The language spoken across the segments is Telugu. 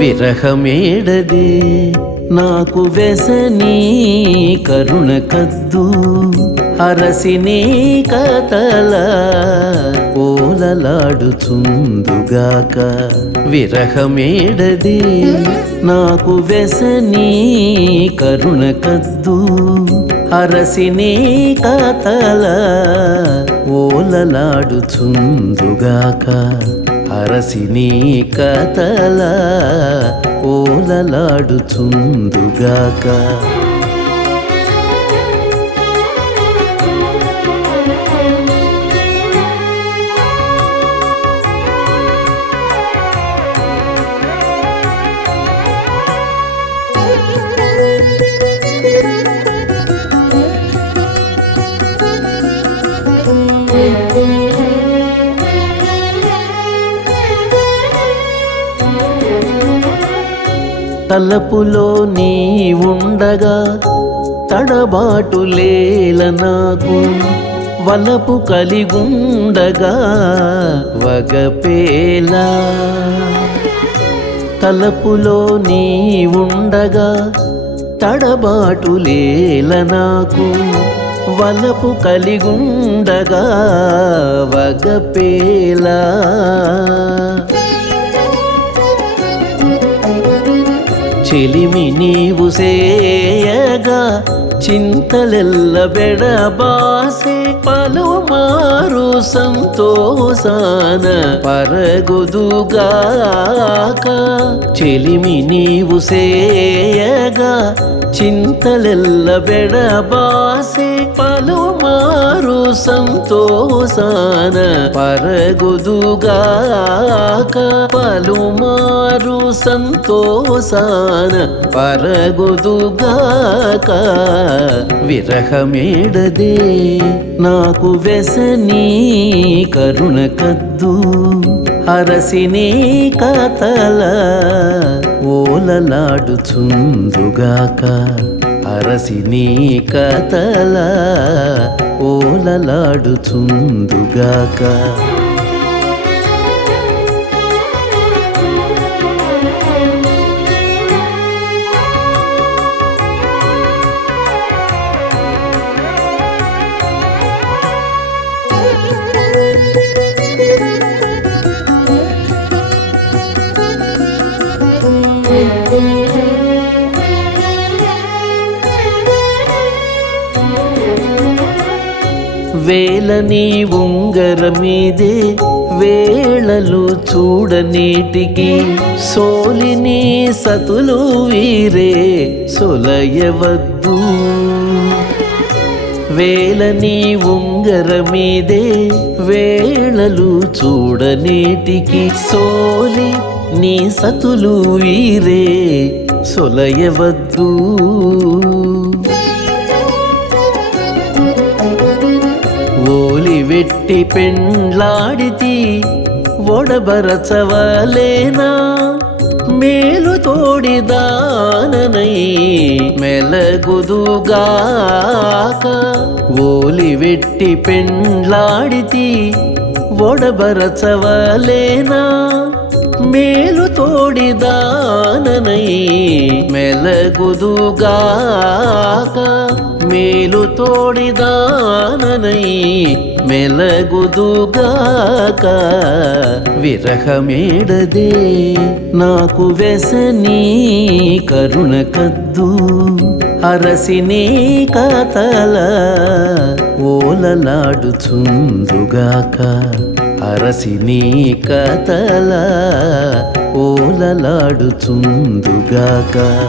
విరహమేడదే నాకు వెసనీ కరుణ కద్దు అరసిని కతల గాక విరహమేడది. నాకు వెసని కరుణ కద్దు. అరసిని కథల ఓలలాడుచుందుగాక. అరసిని కథల ఓలలాడుచుందుగాక. తలపులో నీ ఉండగా తడబాటులేల నాకు. వలపు కలిగుండగా వగపేలా. తలపులో నీ ఉండగా తడబాటులేల నాకు. వలపు కలిగుండగా వగపేలా. చెలిమి నీవు సేయగా చింతలెల్ల బెడబాసే పలుమారు సంతోషాన పరగుదుగాక. చెలిమి నీవు సేయగా చింతలెల్ల బెడబాసే పలుమారు సంతోషాన పరగుదుగాక. పలుమారు సంతోషాన పరగుదుగాక. విరహమేడదే. నాకు వెసనీ కరుణ కద్దు. అరసిని కథల ఓలలాడుచుందుగాక. అరసిని కథల ఓలలాడుచుందుగాక. వేల నీ ఉంగర మీదే వేళలు చూడనీటికి సోలిని సతులు వీరే సొలయవద్దు. వేల నీ ఉంగర మీదే వేళలు చూడనీటికి సోలి నీ సతులు వీరే సొలయవద్దు. వెట్టి పెండ్లాడితి ఒడబరచవలేనా? మేలు తోడిదాననై మెలగుదుగాక ఓలి వెట్టి పెండ్లాడితి ఒడబరచవలేనా? మేలు తోడిదాననై మెలగుదుగాక మేలు తోడిదాననై మెలగుదుగాక. విరహమేడదే నాకు వెసనీ కరుణ కద్దు. అరసిని కతల ఓలలాడుచుందుగాక. అరసిని కతల ఓలలాడుచుందుగాక.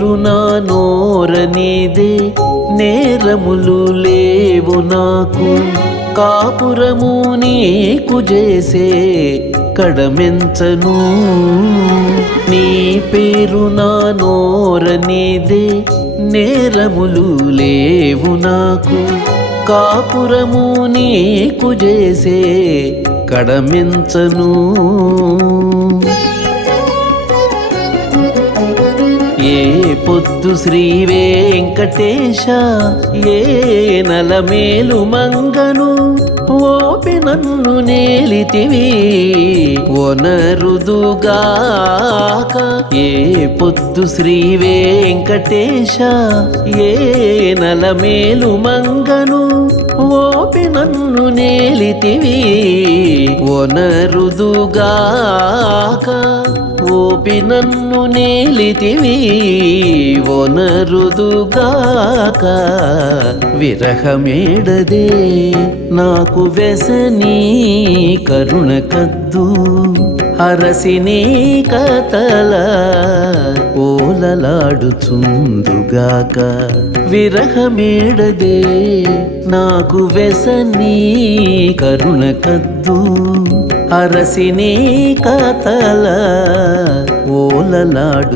పేరు నా నోరనీదే నేరములు లేవు నాకు. కాపురము నీకు చేసే కడమెంచను. నీ పేరు నా నోరనీదే నేరములు లేవు నాకు. కాపురము నీకు చేసే కడమించను. పొద్దు శ్రీ వెంకటేశ ఏ నల మేలు మంగను ఓపి నన్ను నేలితివి. ఒనరుదుగాక ఏ పొద్దు శ్రీ వెంకటేశ ఏ నల మేలు మంగను ఓపి నన్ను నేలితివి. ఒనరుదుగాక మోపి నన్ను నేలితివి ఒనరుదుగాక విరహమేడదే. నాకు వెసనీ కరుణ కద్దు అరసిని కతల ఓలలాడుచుందుగాక విరహమేడదే. నాకు వెసనీ కరుణ కద్దు అరసిని కథల ఓలలాడుచుందుగాక.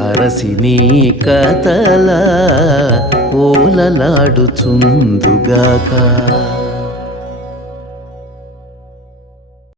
అరసిని కథల ఓలలాడుచుందుగాక.